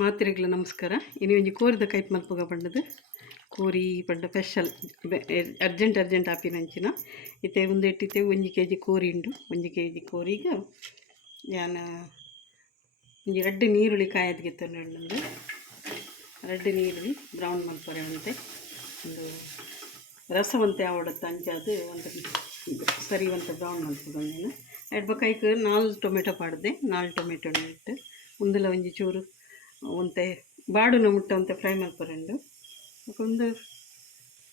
ಮಾತ್ರೆಗಳ ನಮಸ್ಕಾರ. ಇನ್ನು ಒಂಜಿ ಕೋರಿದ ಕೈಟ್ ಮಲ್ಪುಗ ಪಂಡದು ಕೋರಿ ಪಂಡ ಸ್ಪೆಷಲ್ ಅರ್ಜೆಂಟ್ ಆಪಿನಂಚಿನ ಇತ್ತೆ ಒಂದು ಇಟ್ಟಿತ್ತೆ 1 kg ಕೋರಿ ಉಂಡು. 1 kg ಕೋರಿಗೆ ನಾನು ಒಂಜಿ ರಡ್ಡ್ ನೀರುಳ್ಳಿ ಕಾಯದ್ಗಿತ್ತಂಡು ರಡ್ಡ್ ನೀರುಳ್ಳಿ ಬ್ರೌನ್ ಮಲ್ಪರೆ ಅಂತೆ ಒಂದು ರಸವಂತೆ ಆವಡತ್ತ ಅಂಚಾದು ಒಂದು ಸರಿವಂತ ಬ್ರೌನ್ ಮಲ್ಪುಗ ನಾನು ಎಡ್ಬ ಕೈക്ക് 4 ಟೊಮೆಟೊ ಪಾಡ್ದೆ. 4 ಟೊಮೆಟೊ ಇಟ್ಟು ಉಂದುಲ ಒಂಜಿ ಚೂರು ಒಂತೆ ಬಾಡುನ ಮುಟ್ಟ ಒಂತೆ ಫ್ರೈ ಮಲ್ಪರೆಂಡು ಒಂದು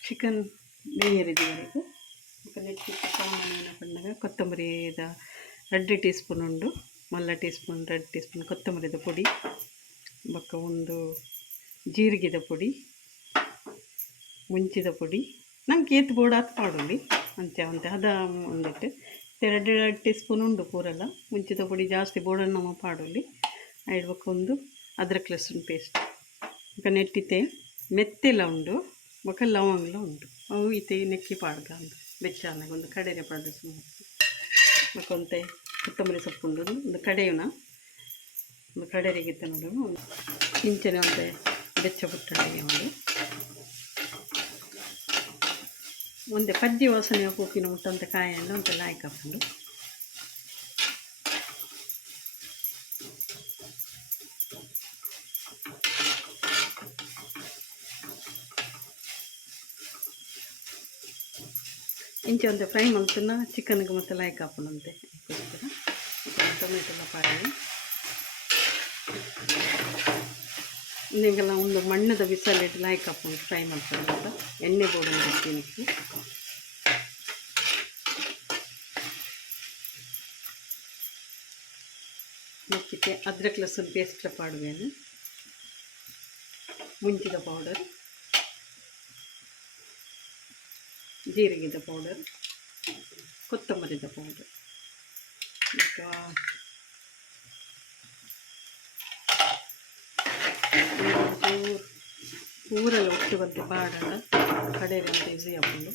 ಚಿಕನ್ ಬೇಯರಿದವರೆಗೂ ನೆಟ್ಟಿಟ್ಟು ಸಾಮಾನ್ಯ ಪಂಡಗ ಕೊತ್ತಂಬರಿದ 2 ಟೀ ಸ್ಪೂನ್ ಉಂಡು. ಮಲ್ಲ ಟೀ ಸ್ಪೂನ್ 2 ಟೀ ಸ್ಪೂನ್ ಕೊತ್ತಂಬರಿದ ಪೊಡಿ ಬೊಕ್ಕ ಒಂದು ಜೀರಿಗೆದ ಪೊಡಿ ಮುಂಚಿದ ಪೊಡಿ ನಮ್ಗೆ ಏತ್ ಬೋರ್ಡ್ ಹತ್ತು ಪಾಡುಂಡಿ ಅಂತೆ ಅದ ಒಂದಿಟ್ಟು 2 ಟೀ ಸ್ಪೂನ್ ಉಂಡು ಪೂರಲ್ಲ. ಮುಂಚಿದ ಪೊಡಿ ಜಾಸ್ತಿ ಬೋರ್ಡನ್ನು ನಮ್ಮ ಪಾಡುಂಡಿ ಐಡ್ಬೇಕು. ಒಂದು ಅದ್ರಕ್ ಲಸುನ್ ಪೇಸ್ಟ್ ಬೊಕ ನೆಟ್ಟಿತೆ ಮೆತ್ತೆಲ ಉಂಡು ಬೊಕ ಲವಂಗಲ ಉಂಡು ಅವು ಇತ್ತೆ ನೆಕ್ಕಿ ಪಾಡ್ಗ ಅಂತ ಬೆಚ್ಚಾನಾಗ ಒಂದು ಕಡೆರೆ ಪಾಡ್ದು ಬೊಕ ಒಂತೆ ಕೊತ್ತಂಬರಿ ಸೊಪ್ಪು ಉಂಡು ಒಂದು ಕಡೆಯುನ ಒಂದು ಕಡೆರೆಗಿತ್ತ ನೋಡು ಇಂಚನೆ ಒಂತೆ ಬೆಚ್ಚ ಪುಟ್ಟಣಿಗೆ ಉಂಡು ಒಂದೆ ಪಜ್ಜಿ ವಾಸನೆ ಪೂಪಿನ ಮುಟ್ಟಂತೆ ಕಾಯನ್ನು ಒಂತೆಲ್ಲ ಹಾಕುಂಡು ಇಂಚೆ ಒಂದು ಫ್ರೈ ಮಲ್ತನ ಚಿಕನ್ಗೆ ಮತ್ತೆ ಲೈಕ್ ಹಾಕೋಣಂತೆ ಟೊಮೆಟೊಲ್ಲ ಪಾಡಿ ನಿಮಗೆಲ್ಲ ಒಂದು ಮಣ್ಣದ ಬಿಸಲಿಟ್ಟು ಲೈಕ್ ಹಾಕೊಂಡು ಫ್ರೈ ಮಾಡ್ತಾರೆ ಅಂತ ಎಣ್ಣೆ ಬೋರ್ಡ್ ತಿನ್ನಕ್ಕೆ ಮತ್ತೆ ಅದ್ರಕ್ ಲಸುನ್ ಪೇಸ್ಟ್ ಪಾಡುವೇನು ಮುಂಚಿದ ಪೌಡರ್ ಜೀರಿಗೆದ ಪೌಡರ್ ಕೊತ್ತಂಬರಿದ ಪೌಡರ್ ಊರಲ್ಲಿ ಒಟ್ಟು ಬಂತು ಬಾಡಲ್ಲ ಕಡೆಯಲ್ಲಿ ಅಂತ ಈಸಿ ಹಾಕೊಂಡು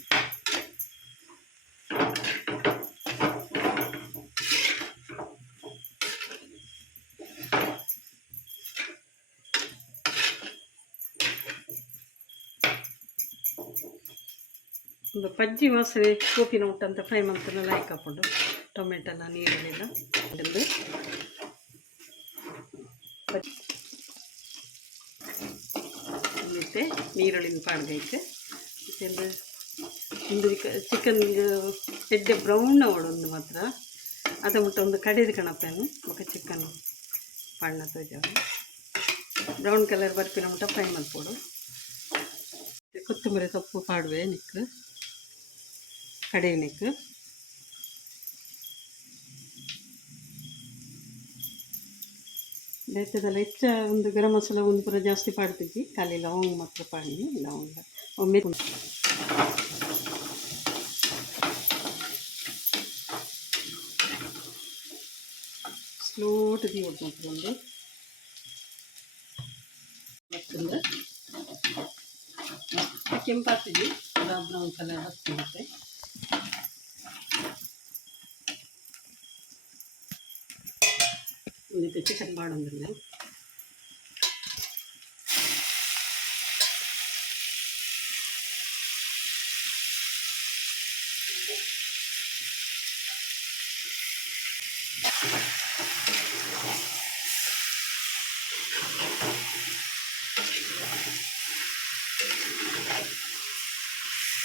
ಒಂದು ಪಜ್ಜಿ ವಾಸನೆ ಕೋಪಿನ ಉಟ್ಟಂತ ಫ್ರೈ ಮಾಡ್ತಾನೆ ಲೈಕ್ ಹಾಕೊಂಡು ಟೊಮೆಟೊನ ನೀರಲ್ಲೆಲ್ಲ ಇಡಲು ಮತ್ತೆ ನೀರುಳ್ಳಿನ ಪಾಡ್ಗೈತೆ ಮತ್ತೆ ಒಂದು ಚಿಕನ್ ಎಡ್ಡೆ ಬ್ರೌನ್ ಅವಡೊಂದು ಮಾತ್ರ ಅದ ಮುಟ್ಟ ಒಂದು ಕಡೆದು ಕಣಪೇನು ಬೊಕ ಚಿಕನ್ ಪಾಡ್ನ ತೋಜಾವ ಬ್ರೌನ್ ಕಲರ್ ಬರ್ಪಿನ ಮುಟ್ಟ ಫ್ರೈ ಮಾಡ್ಕೊಡು. ಕೊತ್ತಂಬರಿ ಸೊಪ್ಪು ಪಾಡುವೆ ನಿಕ್ಕು ಕಡೆಯನಕ್ಕೆ ಬೇತದಲ್ಲ ಹೆಚ್ಚ ಒಂದು ಗರಂ ಮಸಾಲ ಒಂದು ಪೂರ ಜಾಸ್ತಿ ಪಾಡ್ತಿದ್ವಿ ಖಾಲಿ ಲವಂಗ ಮಾತ್ರ ಪಾಡಿ ಲವಂಗ ಒಮ್ಮೆ ಸ್ಲೋ ಟು ಮಾತ್ರ ಒಂದು ಮತ್ತೊಂದು ಕೆಂಪಾಗ್ತಿದ್ವಿ ಬ್ರೌನ್ ಕಲರ್ ಹತ್ತಿರುತ್ತೆ ಒಂದಿತ್ತು ಚಿಕನ್ ಬಾಡಂದ್ರೆ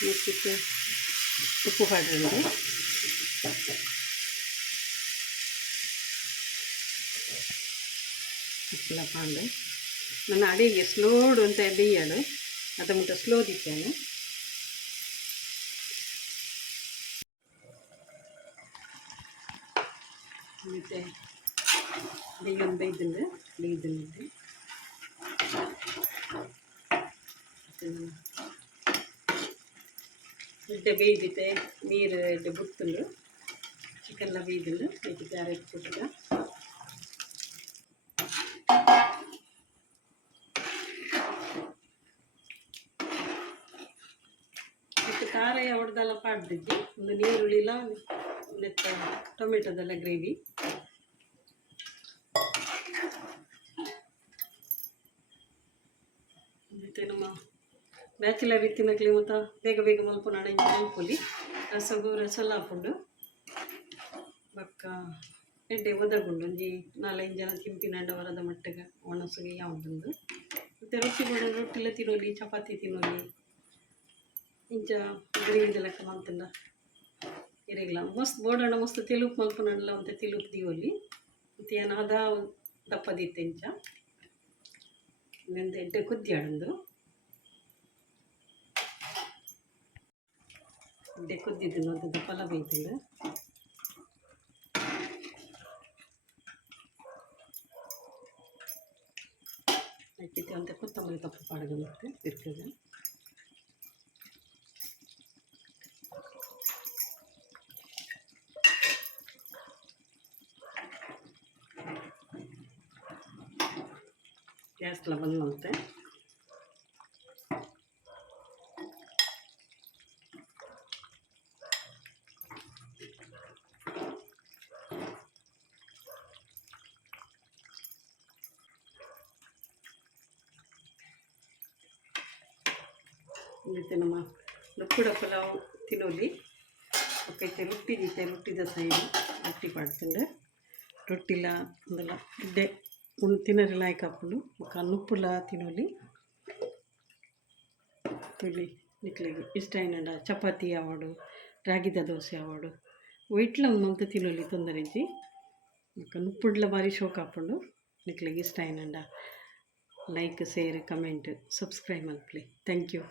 ನೆಕ್ಸ್ಟ್ ಉಪ್ಪು ಪಾಡ್ರೆ ಉಪ್ಪೆಲ್ಲ ಪಾಂಡು ನನ್ನ ಅಡಿಗೆ ಸ್ಲೋಡು ಅಂತ ಬೇಯಡು ಅದ ಮುಟ್ಟ ಸ್ಲೋ ದಿತ್ತೇನೆ ಮತ್ತು ಬೇಯೊಂದು ಬೇಯ್ದಂಡು ಎಡ್ಡೆ ಬೇಯ್ದಿತ್ತೆ ನೀರು ಎಡ್ಡೆ ಬುತ್ತುಂಡು ಚಿಕನ್ಲ ಬೇಯ್ದುಂಡು ಇದು ಕ್ಯಾರೆಟ್ ಕೊಟ್ಟಿಲ್ಲ ಮತ್ತು ಖಾರ ಹೊಡೆದೆಲ್ಲ ಪಾಡ್ದಿದ್ವಿ ಒಂದು ನೀರುಳ್ಳಿಲ್ಲ ಮತ್ತು ಟೊಮೆಟೊದೆಲ್ಲ ಗ್ರೇವಿ ಮತ್ತು ನಮ್ಮ ಬ್ಯಾಚುಲರ್ ಇತ್ತಿನಕ್ಲಿ ಮತ್ತು ಬೇಗ ಬೇಗ ಮಲ್ಪುನಾಡ ಇಂಚ ಮಲ್ಪೊಲಿ ರಸಗು ರಸಲ್ಲ ಹಾಕೊಂಡು ಬೊಕ್ಕ ಎಡ್ಡೆ ಒದಗುಂಡು ಒಂಜಿ 4-5 ಜನ ತಿಂಪಿನಂಡ ವರದ ಮಟ್ಟಿಗೆ ಒಣಸುಗೆ ಯಾವುದೊಂದು ಮತ್ತು ರೊಟ್ಟಿ ಬೋಡ ರೊಟ್ಟಿಲ ತಿನ್ನೋಲಿ ಚಪಾತಿ ತಿನ್ನೋಲಿ ಇಂಚ ಗರಿಗೆದ ಲೆಕ್ಕ ಮಂತಂಡ ಇರಗಿಲ್ಲ ಮಸ್ತ್ ಬೋಡಾಂಡ ಮಸ್ತ್ ತೆಲುಪು ಮಲ್ಪುನಲ್ಲ ಅಂತ ತೆಲುಪು ದಿಯೋಲಿ ಮತ್ತು ಏನು ಅದ ದಪ್ಪದಿತ್ತೆ ಇಂಚ ನೆಂದು ಎಡ್ಡೆ ಕುದ್ದಿ ಆಡಂದು ಎಡ್ಡೆ ಕುದ್ದಿದ್ದು ನೋಡಿದ ಫಲ ಬೇಯ್ತಂಡು ಹಾಕಿತ್ತು ಅಂತ ಕೊತ್ತಂಬರಿ ಕಪ್ಪು ಪಾಡೋದು ಮತ್ತು ತಿರ್ಕೋದು ಗ್ಯಾಸ್ಲ ಬಂದು ಮತ್ತೆ ಮತ್ತು ನಮ್ಮ ನುಕ್ಕುಡ ಪಲಾವ್ ತಿನ್ನೋಲಿ ಒಕ್ಕೈತೆ ರೊಟ್ಟಿ ಜೀತೆ ರೊಟ್ಟಿದ ಸೈಡು ರೊಟ್ಟಿ ಪಾಡ್ತಂಡೆ ರೊಟ್ಟಿಲ ಒಂದಲ್ಲ ಇಡ್ಡೆ ತಿನ್ನೋರಿ ಲಾಯ್ಕ್ ಹಾಕೊಂಡು ఒక ನುಪ್ಪುಲ ತಿನ್ನೋಲಿ ತುಳಿ ನಿಕ್ಲಿಗೆ ಇಷ್ಟ ಏನಂಡ ಚಪಾತಿ ಆವಾಡು ರಾಗಿದ ದೋಸೆ ಆವಾಡು ಒಯ್ಟ್ಲ ಮಲ್ತು ತಿನ್ನೋಲಿ ತೊಂದರೆ ಇಜ್ಜಿ ఒక ನುಪ್ಪುಡ್ಲ ಬಾರಿ ಶೋಕ್ ಹಾಕೊಂಡು ನಿಕ್ಲಿಗೆ ಇಷ್ಟ ಏನಂಡ ಲೈಕ್ ಶೇರ್ ಕಮೆಂಟ್ ಸಬ್ಸ್ಕ್ರೈಬ್ ಮಲ್ಪಲಿ ಥ್ಯಾಂಕ್ ಯು.